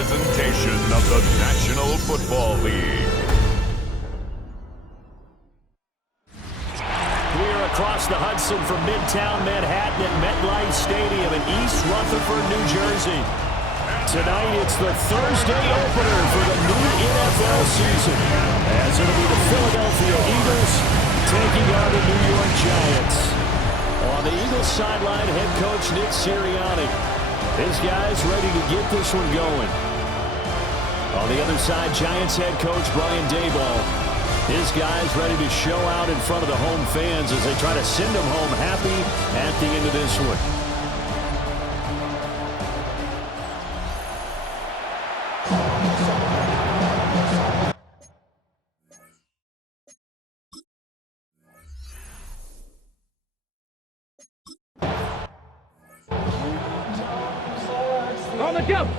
presentation of the National Football League. We're across the Hudson from Midtown Manhattan at MetLife Stadium in East Rutherford, New Jersey. Tonight, it's the Thursday opener for the new NFL season, as it'll be the Philadelphia Eagles taking on the New York Giants. On the Eagles sideline, head coach Nick Sirianni. His guys ready to get this one going. On the other side, Giants head coach Brian Daboll. His guys ready to show out in front of the home fans as they try to send them home happy at the end of this one. On the jump.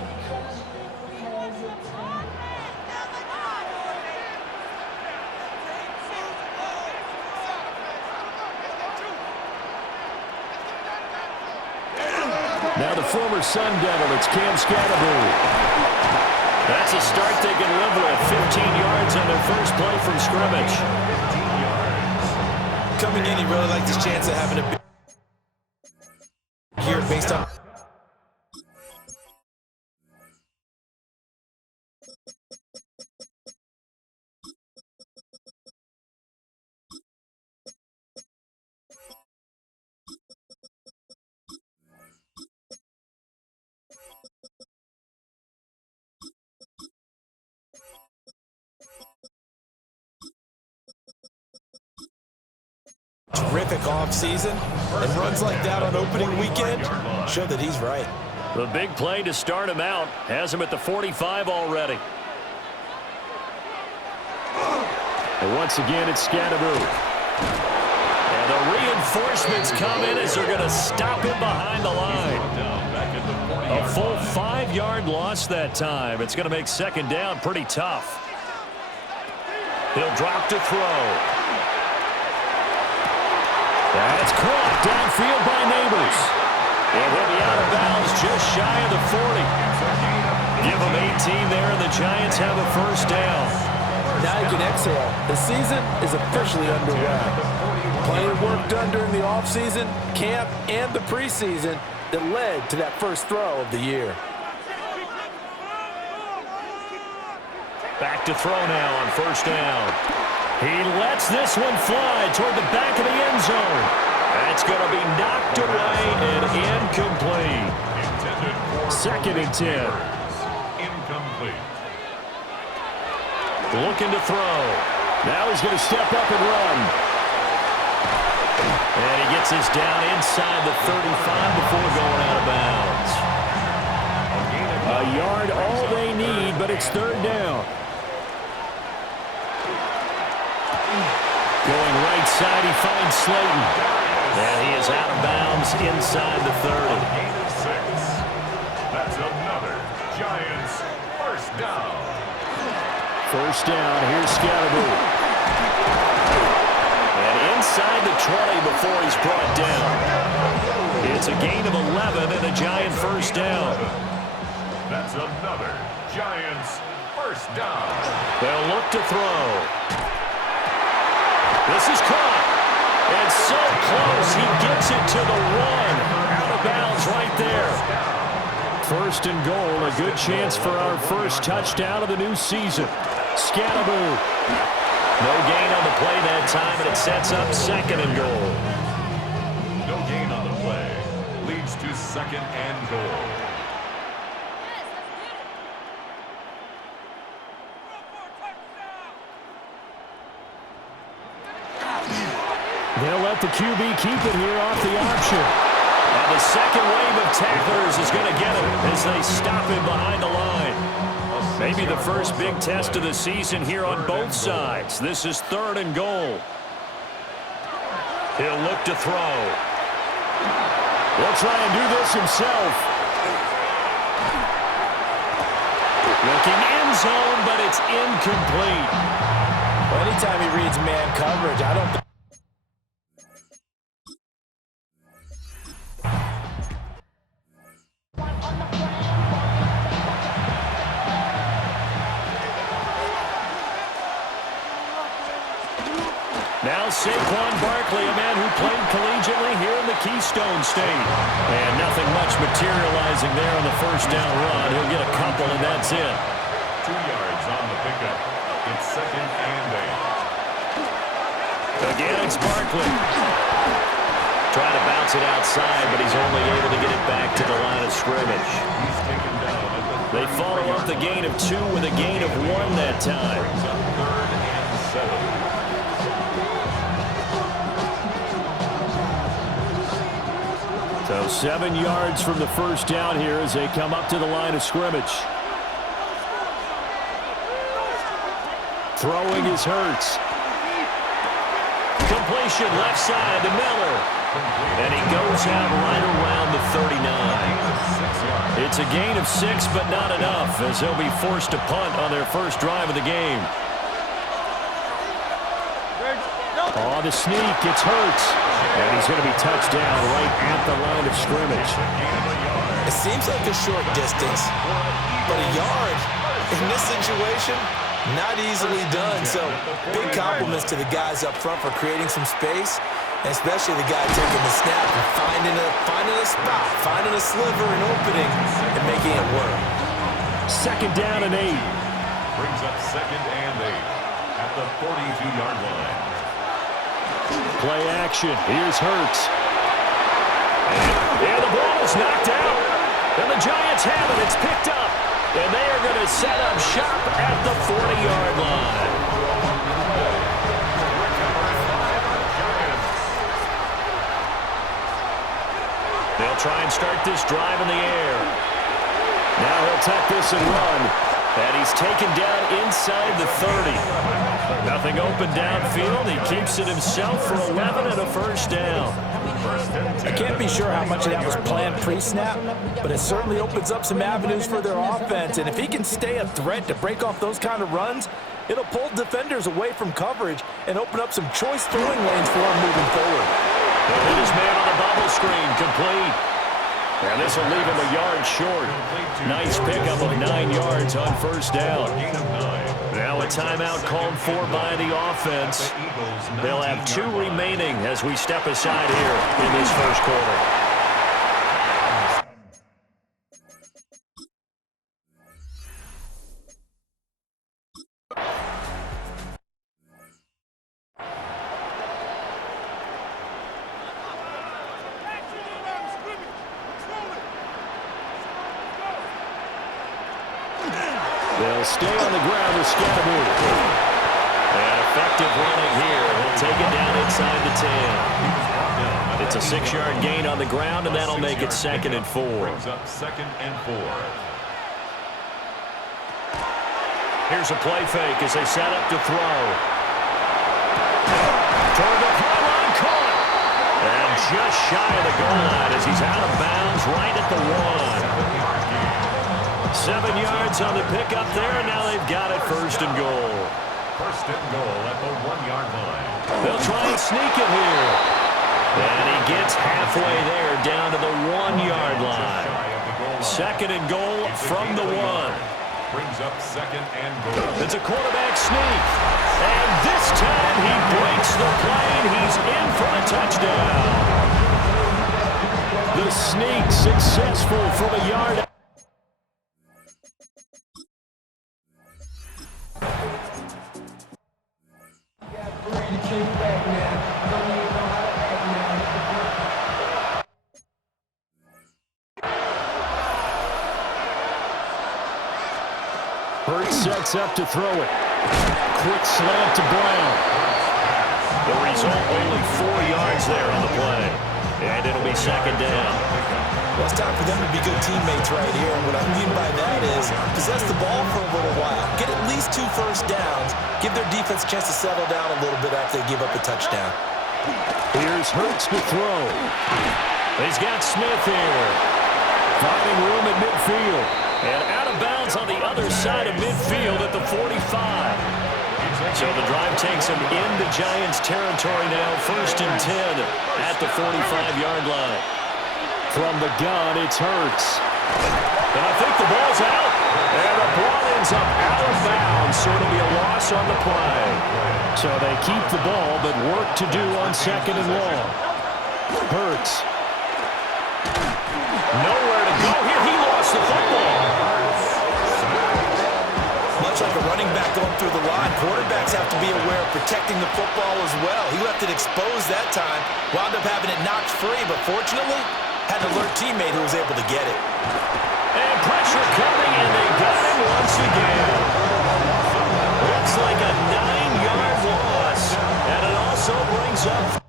Now the former Sun Devil, it's Cam Scatterbury. That's a start they can live with. 15 yards on their first play from scrimmage. 15 yards. Coming in, he really liked his chance of having a big year based on... Terrific offseason, and runs like that on opening weekend show that he's right. The big play to start him out has him at the 45 already. And once again, it's Scatterbury. And the reinforcements come in as they're going to stop him behind the line. A full 5-yard loss that time. It's going to make second down pretty tough. He'll drop to throw. That's caught downfield by Neighbors. And he'll be out of bounds just shy of the 40. Give him 18 there, and the Giants have a first down. Now you can exhale. The season is officially underway. Plenty of work done during the offseason, camp, and the preseason that led to that first throw of the year. Back to throw now on first down. He lets this one fly toward the back of the end zone. That's going to be knocked away and incomplete. Second and 10. Incomplete. Looking to throw. Now he's going to step up and run. And he gets this down inside the 35 before going out of bounds. A yard all they need, but it's third down. Going right side, he finds Slayton. And he is out of bounds inside the 30. Gain of 6. That's another Giants first down. First down, here's Scatterbury. And inside the 20 before he's brought down. It's a gain of 11 and a Giant first down. That's another Giants first down. They'll look to throw. This is caught. And so close, he gets it to the 1. Out of bounds right there. First and goal, a good chance for our first touchdown of the new season. Scatterbury. No gain on the play that time, and it sets up second and goal. No gain on the play. Leads to second and goal. They'll let the QB keep it here off the option. And the second wave of tacklers is going to get him as they stop him behind the line. Maybe the first big test of the season here on both sides. This is third and goal. He'll look to throw. He'll try and do this himself. Looking end zone, but it's incomplete. Well, anytime he reads man coverage, I don't think Saquon Barkley, a man who played collegiately here in the Keystone State. And nothing much materializing there on the first down run. He'll get a couple, and that's it. 2 yards on the pickup. It's 2nd and 8. Again, it's Barkley. Trying to bounce it outside, but he's only able to get it back to the line of scrimmage. He's taken down at the They follow up the gain of 2 with a gain of 1 that time. brings up 3rd and 7. So 7 yards from the first down here as they come up to the line of scrimmage. Throwing is Hurts. Completion left side to Miller. And he goes out right around the 39. It's a gain of 6, but not enough, as they'll be forced to punt on their first drive of the game. On the sneak, it's Hurts. And he's going to be touched down right at the line of scrimmage. It seems like a short distance, but a yard in this situation, not easily done. So big compliments to the guys up front for creating some space, and especially the guy taking the snap and finding a spot, finding a sliver, an opening, and making it work. 2nd down and 8. Brings up 2nd and 8 at the 42-yard line. Play action. Here's Hurts. And the ball is knocked out. And the Giants have it. It's picked up. And they are going to set up shop at the 40-yard line. They'll try and start this drive in the air. Now he'll tuck this and run. And he's taken down inside the 30. Nothing open downfield. He keeps it himself for 11 and a first down. I can't be sure how much of that was planned pre-snap, but it certainly opens up some avenues for their offense. And if he can stay a threat to break off those kind of runs, it'll pull defenders away from coverage and open up some choice throwing lanes for him moving forward. He'll hit his man on the bubble screen, complete. And this will leave him a yard short. Nice pickup of 9 yards on first down. Now a timeout called for by the offense. They'll have 2 remaining as we step aside here in this first quarter. They'll stay on the ground with Scatterby. And effective running here. He'll take it down inside the 10. It's a 6-yard gain on the ground, and that'll make it 2nd and 4. Brings up 2nd and 4. Here's a play fake as they set up to throw. Toward the pylon, caught. And just shy of the goal line as he's out of bounds right at the 1. 7 yards on the pickup there, and now they've got it 1st and goal. 1st and goal at the 1-yard line. They'll try and sneak it here. And he gets halfway there down to the 1-yard line. 2nd and goal from the 1. Brings up 2nd and goal. It's a quarterback sneak. And this time he breaks the plane. He's in for a touchdown. The sneak successful from a yard out. Hurts sets up to throw it. Quick slant to Brown. The result, only 4 yards there on the play. And it'll be 2nd down. Well, it's time for them to be good teammates right here. And what I mean by that is possess the ball for a little while. Get at least 2 first downs. Give their defense a chance to settle down a little bit after they give up a touchdown. Here's Hurts to throw. He's got Smith here. Finding room at midfield. And out of bounds on the other side of midfield at the 45. So the drive takes him into Giants territory now. 1st and 10 at the 45-yard line. From the gun, it's Hurts. And I think the ball's out. And the ball ends up out of bounds, so it'll be a loss on the play. So they keep the ball, but work to do on second and long. Hurts. Nowhere to go here. He lost the football. Much like a running back going through the line, quarterbacks have to be aware of protecting the football as well. He left it exposed that time, wound up having it knocked free, but fortunately, had an alert teammate who was able to get it. And pressure coming, and they got him once again. Looks like a 9-yard loss, and it also brings up...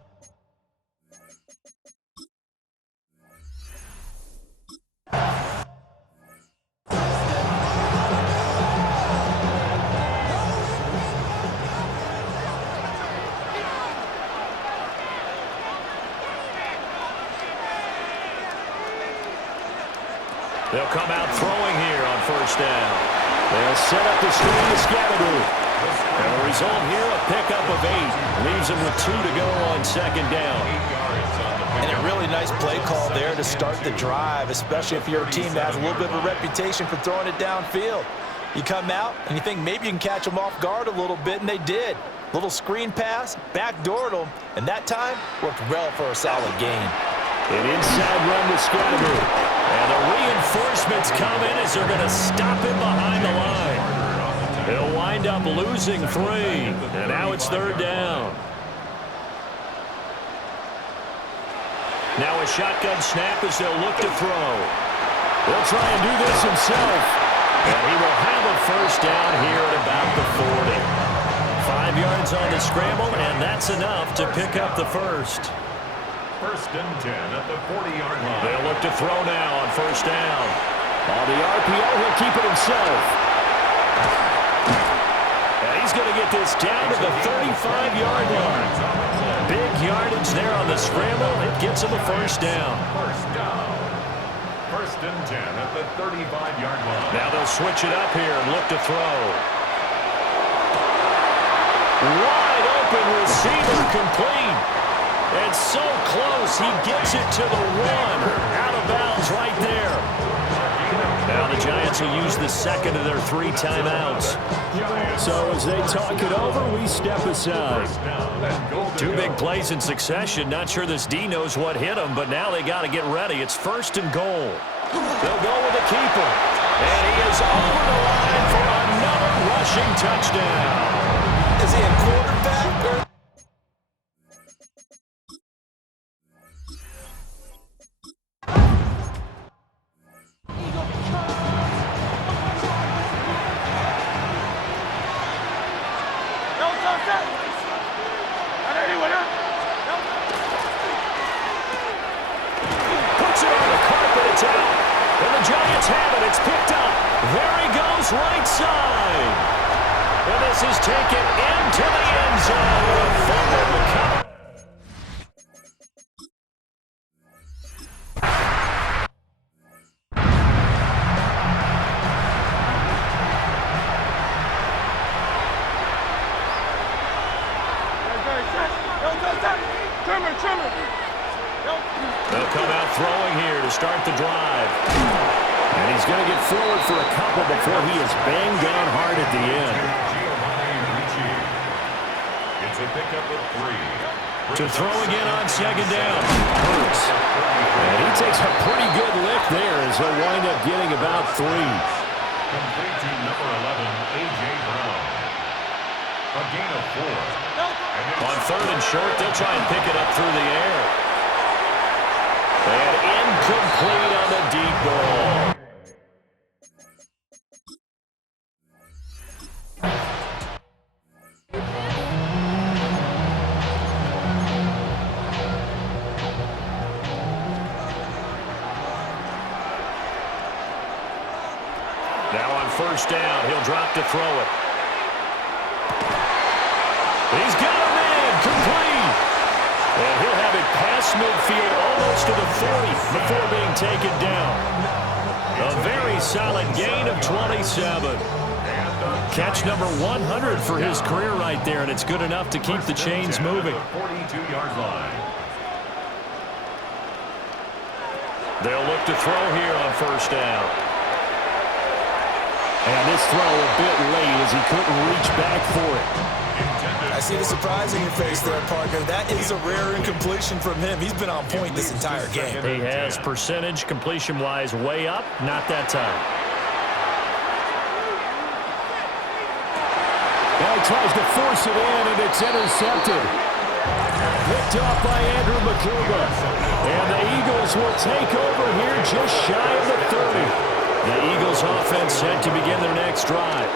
They'll come out throwing here on first down. They'll set up the screen to Scatterboo. And the result here, a pickup of 8. Leaves them with 2 to go on second down. And a really nice play call there to start the drive, especially if you're a team that has a little bit of a reputation for throwing it downfield. You come out and you think maybe you can catch them off guard a little bit, and they did. Little screen pass, backdoored them, and that time worked well for a solid gain. An inside run to Scatterboo. And the reinforcements come in as they're going to stop him behind the line. He'll wind up losing 3. And now it's third down. Now a shotgun snap as they'll look to throw. He'll try and do this himself. And he will have a first down here at about the 40. 5 yards on the scramble, and that's enough to pick up the first. First and 10 at the 40-yard line. They'll look to throw now on first down. On the RPO, he'll keep it himself. And he's going to get this down to the 35-yard line. Big yardage there on the scramble. It gets him a first down. First down. First and 10 at the 35-yard line. Now they'll switch it up here and look to throw. Wide open receiver complete. And so close, he gets it to the 1. Out of bounds right there. Now the Giants will use the second of their 3 timeouts. So as they talk it over, we step aside. 2 big plays in succession. Not sure this D knows what hit him, but now they got to get ready. It's first and goal. They'll go with the keeper. And he is over the line for another rushing touchdown. Is he a quarterback or... Right side. And this is taken into the end zone. A fumble recovery. They'll come out throwing here to start the drive. And he's going to get forward for a couple before he is banged down hard at the end. It's a pickup of 3. To throw again on second down. Hurts. And he takes a pretty good lift there as he'll wind up getting about 3. Complete to number 11, A.J. Brown. A gain of 4. On third and short, they'll try and pick it up through the air. And incomplete on the deep ball. Now on first down, he'll drop to throw it. He's got him in, complete. And he'll have it past midfield, almost to the 40 before being taken down. A very solid gain of 27. Catch number 100 for his career right there, and it's good enough to keep the chains moving. 42-yard line. They'll look to throw here on first down. And this throw a bit late as he couldn't reach back for it. I see the surprise in your face there, partner. That is a rare incompletion from him. He's been on point this entire game. He has percentage completion-wise way up, not that time. Now he tries to force it in, and it's intercepted. Picked off by Andrew McCuba. And the Eagles will take over here just shy of the 30. The Eagles offense set to begin their next drive.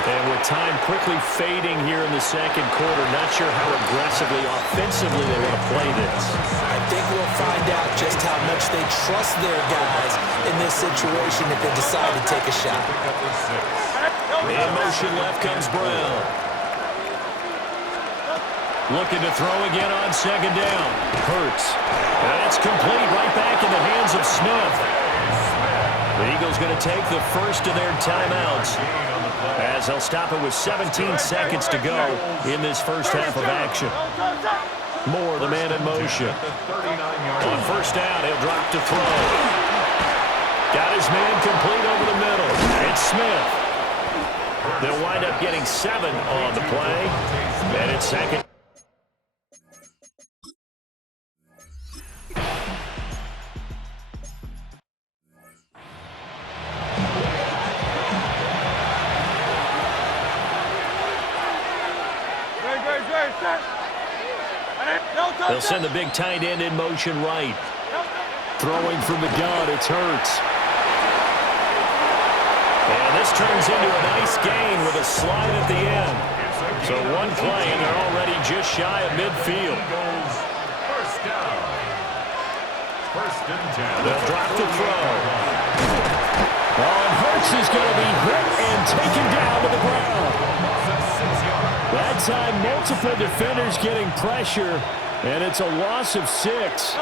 And with time quickly fading here in the second quarter, not sure how aggressively, offensively they want to play this. I think we'll find out just how much they trust their guys in this situation if they decide to take a shot. In motion left comes Brown. Looking to throw again on second down. Hurts. And it's complete right back in the hands of Smith. The Eagles going to take the first of their timeouts as they'll stop it with 17 seconds to go in this first half of action. Moore, the man in motion. On first down, he'll drop to throw. Got his man complete over the middle. It's Smith. They'll wind up getting 7 on the play. And it's second. They'll send the big tight end in motion right. Throwing from the gun, it's Hurts. And this turns into a nice gain with a slide at the end. So one play, and they're already just shy of midfield. First down. First and 10. They'll drop to throw. Oh, and Hurts is going to be hit and taken down to the ground. That time, multiple defenders getting pressure, and it's a loss of 6.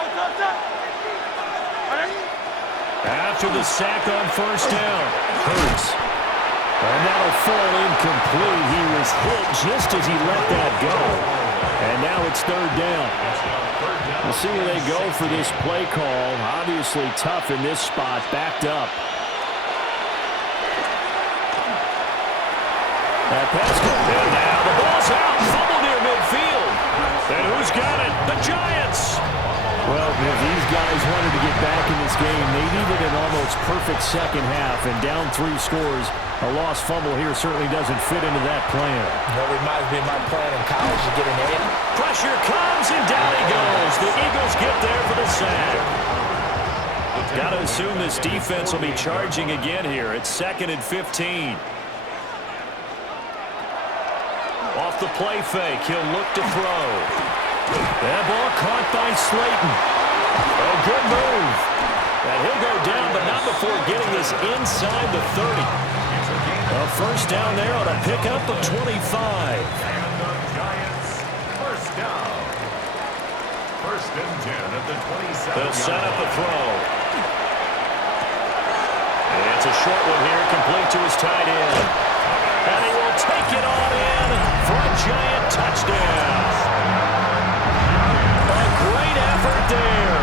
After the sack on first down, Hurts. And that'll fall incomplete. He was hit just as he let that go. And now it's third down. We'll see where they go for this play call. Obviously tough in this spot, backed up. That pass goes in now. The ball's out. Fumble near midfield. And who's got it? The Giants. Well, if these guys wanted to get back in this game, they needed an almost perfect second half. And down 3 scores, a lost fumble here certainly doesn't fit into that plan. That reminds me of my plan in college to get an A. Pressure comes, and down he goes. The Eagles get there for the sack. Got to assume this defense will be charging again here. It's 2nd and 15. Off the play fake, he'll look to throw. That ball caught by Slayton. A good move. And he'll go down, but not before getting this inside the 30. A first down there on a pickup of 25. And the Giants, first down. First and 10 at the 27. They'll set up a throw. And it's a short one here, complete to his tight end. And he will take it on in for a Giant touchdown. A great effort there.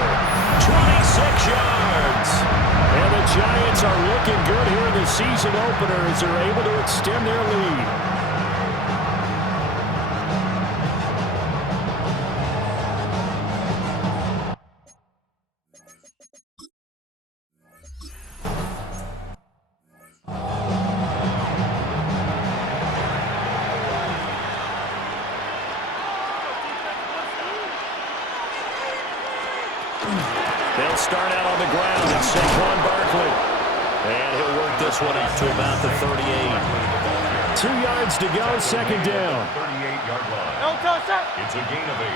26 yards. And the Giants are looking good here in the season opener as they're able to extend their lead. They'll start out on the ground and Saquon Barkley. And he'll work this one up to about the 38. 2 yards to go, second down. 38-yard line. It's a gain of 8.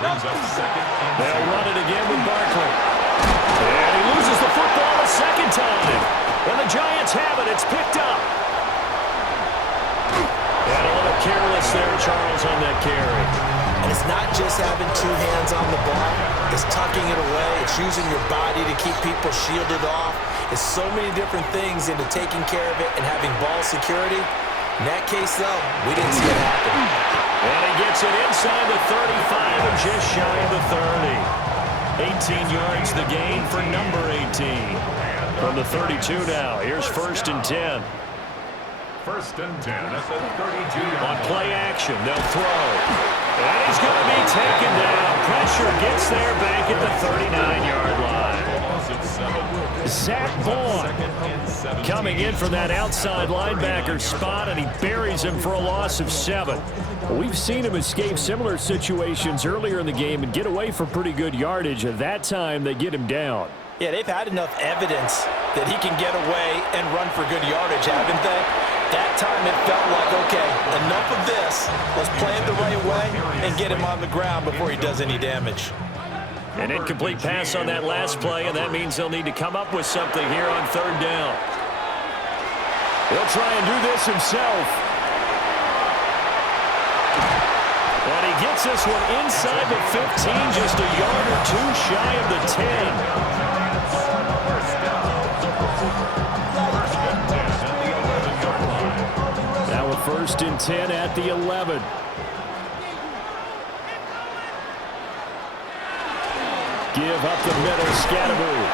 Brings up second and They'll run it again with Barkley. And he loses the football a second time. And the Giants have it. It's picked up. And a little careless there, Charles, on that carry. And it's not just having 2 hands on the ball. It's tucking it away. It's using your body to keep people shielded off. It's so many different things into taking care of it and having ball security. In that case, though, we didn't see it happen. And he gets it inside the 35 and just shy of the 30. 18 yards the gain for number 18. From the 32 now, here's first and 10. First and 10 at the 32-yard line. On play action, they'll throw. And he's going to be taken down. Pressure gets there back at the 39-yard line. Zach Bourne coming in for that outside linebacker spot, and he buries him for a loss of 7. We've seen him escape similar situations earlier in the game and get away for pretty good yardage. At that time, they get him down. Yeah, they've had enough evidence that he can get away and run for good yardage, haven't they? That time it felt like, okay, enough of this. Let's play it the right way and get him on the ground before he does any damage. An incomplete pass on that last play, and that means they'll need to come up with something here on third down. He'll try and do this himself. And he gets this one inside the 15, just a yard or two shy of the 10. Now a first and 10 at the 11. Give up the middle, Scatteroo.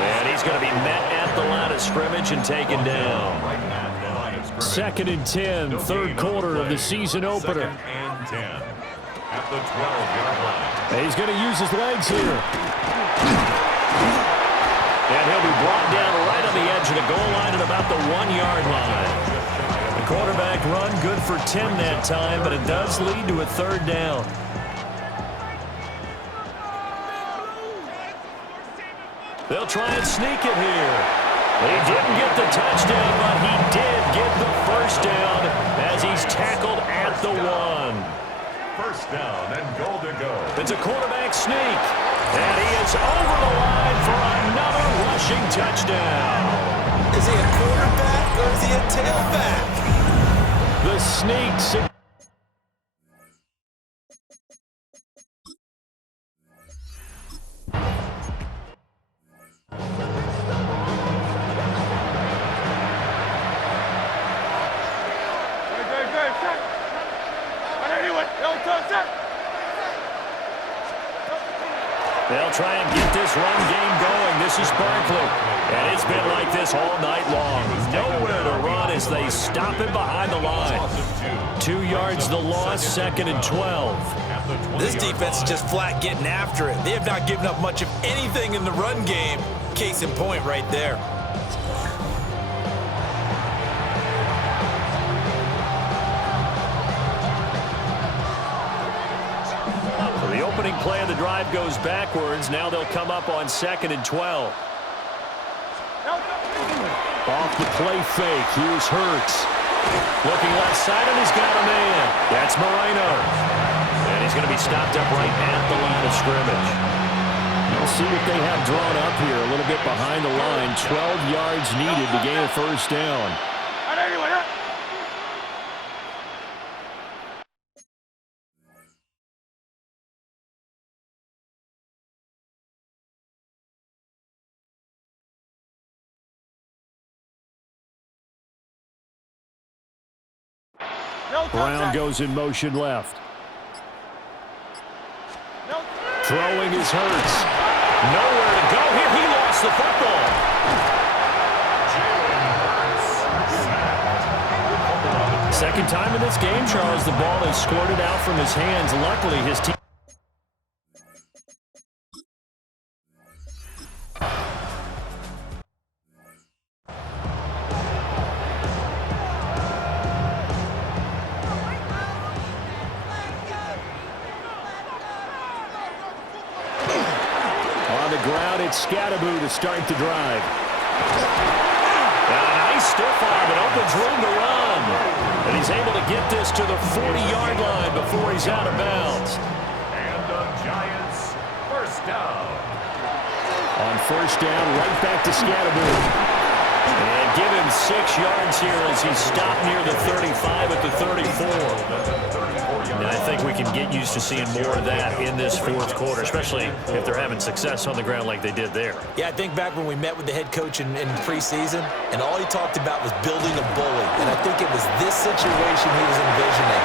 And he's going to be met at the line of scrimmage and taken down. Second and 10, third quarter of the season opener. And 10 at the 12-yard line. And he's going to use his legs here. And he'll be brought down right on the edge of the goal line at about the 1-yard line. The quarterback run good for 10 that time, but it does lead to a third down. They'll try and sneak it here. He didn't get the touchdown, but he did get the first down as he's tackled at the 1. First down and goal to go. It's a quarterback sneak. And he is over the line for another rushing touchdown. Is he a quarterback or is he a tailback? The sneak. They'll try and get this run game going. This is Barkley. And it's been like this all night long. Nowhere to run as they stop him behind the line. 2 yards the loss, second and 12. This defense is just flat getting after it. They have not given up much of anything in the run game. Case in point right there. The opening play of the drive goes backwards. Now they'll come up on second and 12. Off the play fake. Here's Hurts. Looking left side, and he's got a man. That's Moreno. And he's going to be stopped up right at the line of scrimmage. We'll see what they have drawn up here. A little bit behind the line. 12 yards needed to gain a first down. Brown goes in motion left. Throwing is Hurts. Nowhere to go here. He lost the football. Second time in this game, Charles, the ball is squirted out from his hands. Luckily, his team. Scatteroo to start the drive. A nice stiff arm. It opens room to run. And he's able to get this to the 40-yard line before he's out of bounds. And the Giants first down. On first down, right back to Scatteroo. And give him 6 yards here as he's stopped near the 35 at the 34. And I think we can get used to seeing more of that in this fourth quarter, especially if they're having success on the ground like they did there. Yeah, I think back when we met with the head coach in preseason, and all he talked about was building a bully. And I think it was this situation he was envisioning.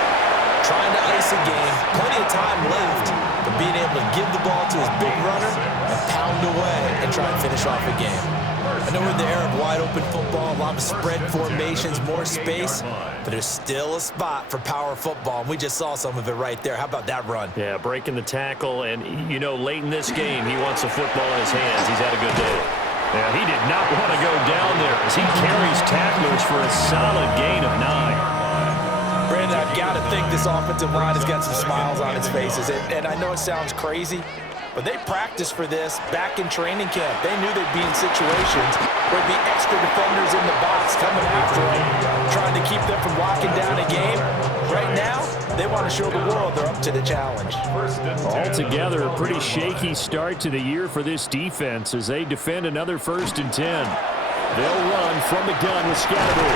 Trying to ice a game, plenty of time left, but being able to give the ball to his big runner and pound away and try and finish off a game. I know we're in the era of wide-open football, a lot of spread formations, more space, but there's still a spot for power football, and we just saw some of it right there. How about that run? Yeah, breaking the tackle, and, you know, late in this game, he wants the football in his hands. He's had a good day. Yeah, he did not want to go down there as he carries tacklers for a solid gain of 9. Brandon, I've got to think this offensive line has got some smiles on its faces, and I know it sounds crazy, but they practiced for this back in training camp. They knew they'd be in situations where there'd be extra defenders in the box coming after them, trying to keep them from locking down a game. Right now, they want to show the world they're up to the challenge. Altogether, a pretty shaky start to the year for this defense as they defend another 1st and 10. They'll run from the gun with Scatterby.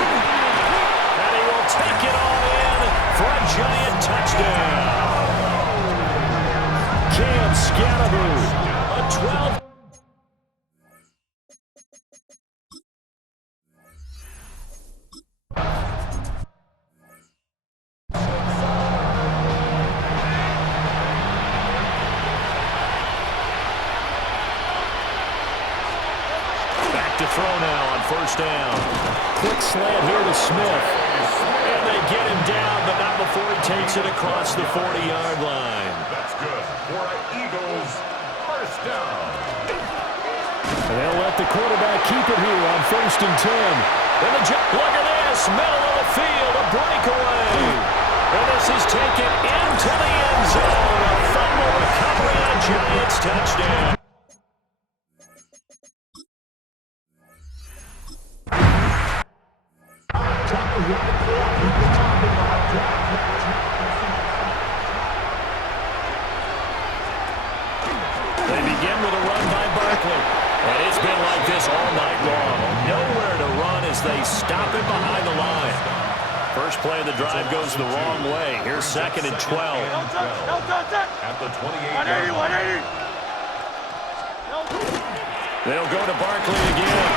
And he will take it all in for a giant touchdown. Cam Scatterby, a 12. Back to throw now on 1st down. Quick slant here to Smith. And they get him down, but not before he takes it across the 40-yard line. That's good for an Eagles 1st down. And they'll let the quarterback keep it here on 1st and 10. And the look at this, middle of the field, a breakaway. And this is taken into the end zone. A fumble recovery and a Giants touchdown. They begin with a run by Barkley. And it's been like this all night long. Nowhere to run as they stop it behind the line. First play of the drive goes the wrong way. Here's 2nd and 12. At the 28-yard line. They'll go to Barkley again.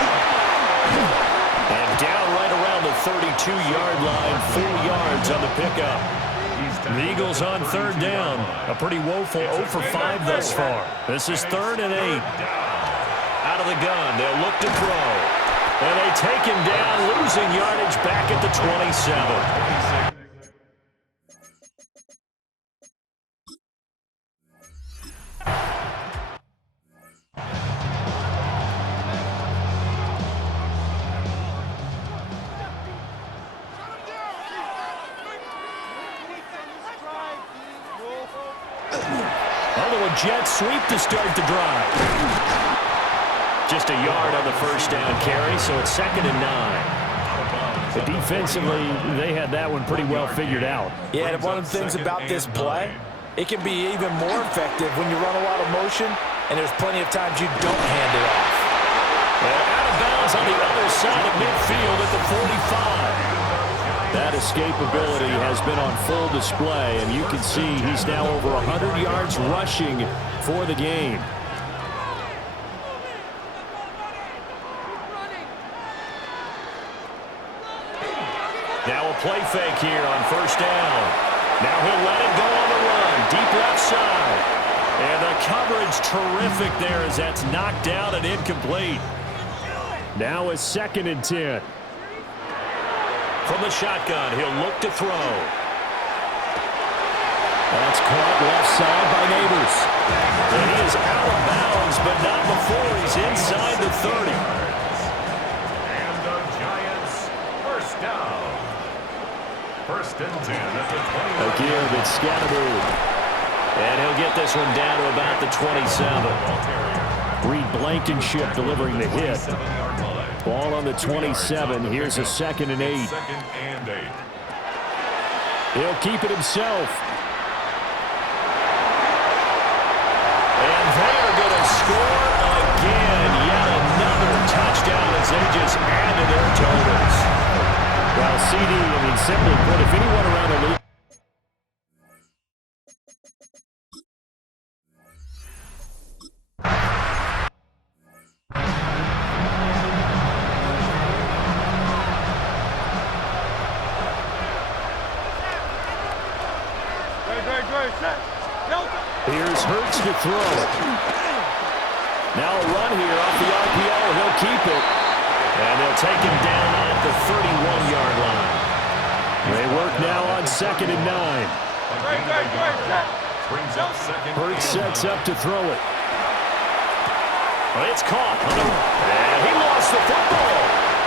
And down right around the 32-yard line. 4 yards on the pickup. The Eagles on 3rd down. A pretty woeful 0 for 5 thus far. This is 3rd and 8. Out of the gun, they'll look to throw. And they take him down, losing yardage back at the 27. Jet sweep to start the drive. Just a yard on the 1st down carry, so it's 2nd and 9. But defensively, they had that one pretty well figured out. Yeah, and one of the things about this play, it can be even more effective when you run a lot of motion, and there's plenty of times you don't hand it off. And out of bounds on the other side of midfield at the 45. That escapability has been on full display, and you can see he's now over 100 yards rushing for the game. Now a play fake here on 1st down. Now he'll let it go on the run, deep left side. And the coverage terrific there as that's knocked down and incomplete. Now a 2nd and 10. From the shotgun, he'll look to throw. That's caught left side by Neighbors. And he is out of bounds, but not before he's inside the 30. And the Giants 1st down. 1st and 10 at the 20. Again, it's Scatterby. And he'll get this one down to about the 27. Reed Blankenship delivering the hit. Ball on the 27. Here's a 2nd and 8. 2nd and 8. He'll keep it himself. And they're going to score again. Yet another touchdown as they just add to their totals. Well, CD, simply put, if anyone around the league Here's Hurts to throw. Now a run here off the RPO. He'll keep it. And they'll take him down at the 31-yard line. They work now on 2nd and 9. Hurts sets up to throw it. It's caught. And he lost the football.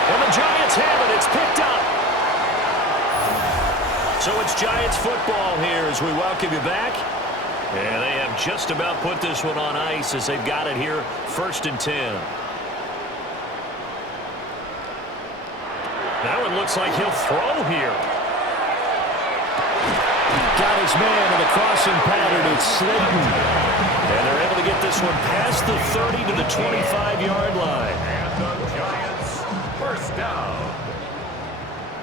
And the Giants have it. It's picked up. So it's Giants football here as we welcome you back. And they have just about put this one on ice as they've got it here, 1st and 10. Now it looks like he'll throw here. Got his man in the crossing pattern. It's Slayton. And they're able to get this one past the 30 to the 25-yard line. And the Giants, first down.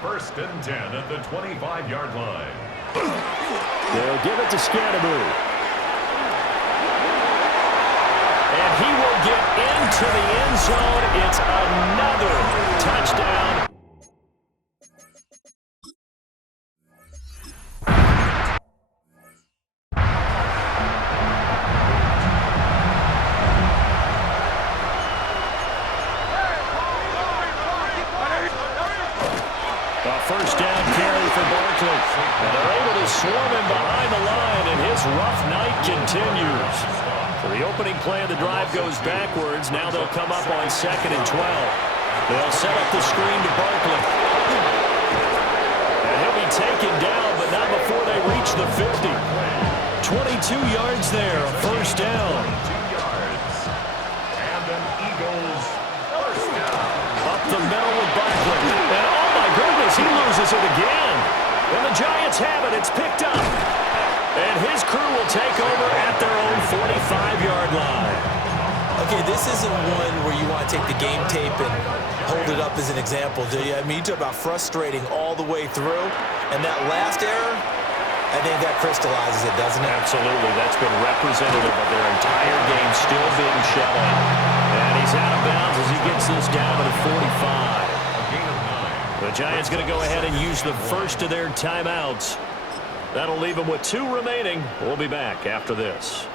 1st and 10 at the 25-yard line. They'll give it to Scannaboo. And he will get into the end zone. It's another touchdown. First down carry for Barkley. And they're able to swarm him behind the line, and his rough night continues. So the opening play of the drive goes backwards. Now they'll come up on 2nd and 12. They'll set up the screen to Barkley. And he'll be taken down, but not before they reach the 50. 22 yards there, a first down. 22 yards. And an Eagles first down. Up the middle with Barkley. And oh my goodness, he loses it again. And the Giants have it. It's picked up. And his crew will take over at their own 45-yard line. Okay, this isn't one where you want to take the game tape and hold it up as an example, do you? I mean, you talk about frustrating all the way through. And that last error, I think that crystallizes it, doesn't it? Absolutely. That's been representative of their entire game still being shut out. And he's out of bounds as he gets this down to the 45. The Giants going to go ahead and use the first of their timeouts. That'll leave them with 2 remaining. We'll be back after this.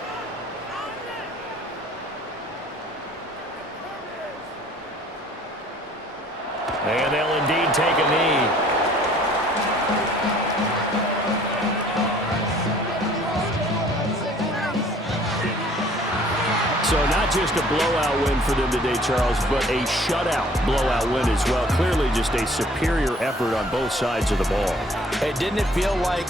And they'll indeed take a knee. So not just a blowout win for them today, Charles, but a shutout blowout win as well. Clearly just a superior effort on both sides of the ball. Hey, didn't it feel like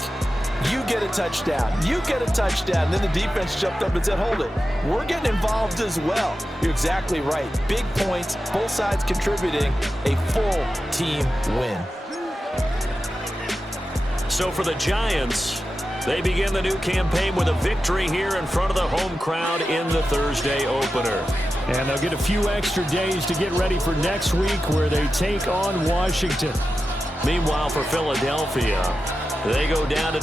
you get a touchdown, you get a touchdown, then the defense jumped up and said, hold it, we're getting involved as well. You're exactly right. Big points, both sides contributing, a full team win. So for the Giants, they begin the new campaign with a victory here in front of the home crowd in the Thursday opener. And they'll get a few extra days to get ready for next week where they take on Washington. Meanwhile, for Philadelphia, they go down to